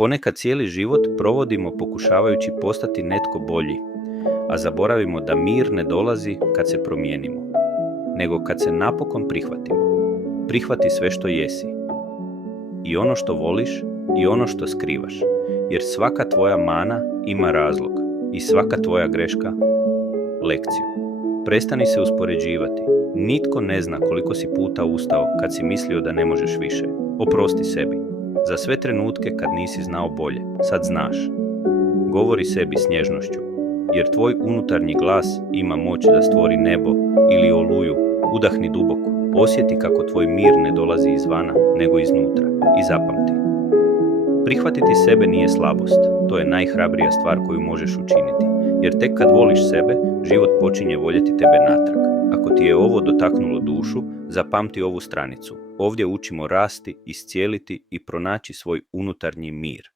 Ponekad cijeli život provodimo pokušavajući postati netko bolji, a zaboravimo da mir ne dolazi kad se promijenimo, nego kad se napokon prihvatimo. Prihvati sve što jesi. I ono što voliš i ono što skrivaš, jer svaka tvoja mana ima razlog i svaka tvoja greška lekciju. Prestani se uspoređivati. Nitko ne zna koliko si puta ustao kad si mislio da ne možeš više. Oprosti sebi. Za sve trenutke kad nisi znao bolje, sad znaš. Govori sebi s nježnošću, jer tvoj unutarnji glas ima moć da stvori nebo ili oluju. Udahni duboko. Osjeti kako tvoj mir ne dolazi izvana, nego iznutra. I zapamti. Prihvatiti sebe nije slabost. To je najhrabrija stvar koju možeš učiniti. Jer tek kad voliš sebe, život počinje voljeti tebe natrag. Ako ti je ovo dotaknulo dušu, zapamti ovu stranicu. Ovdje učimo rasti, iscijeliti i pronaći svoj unutarnji mir.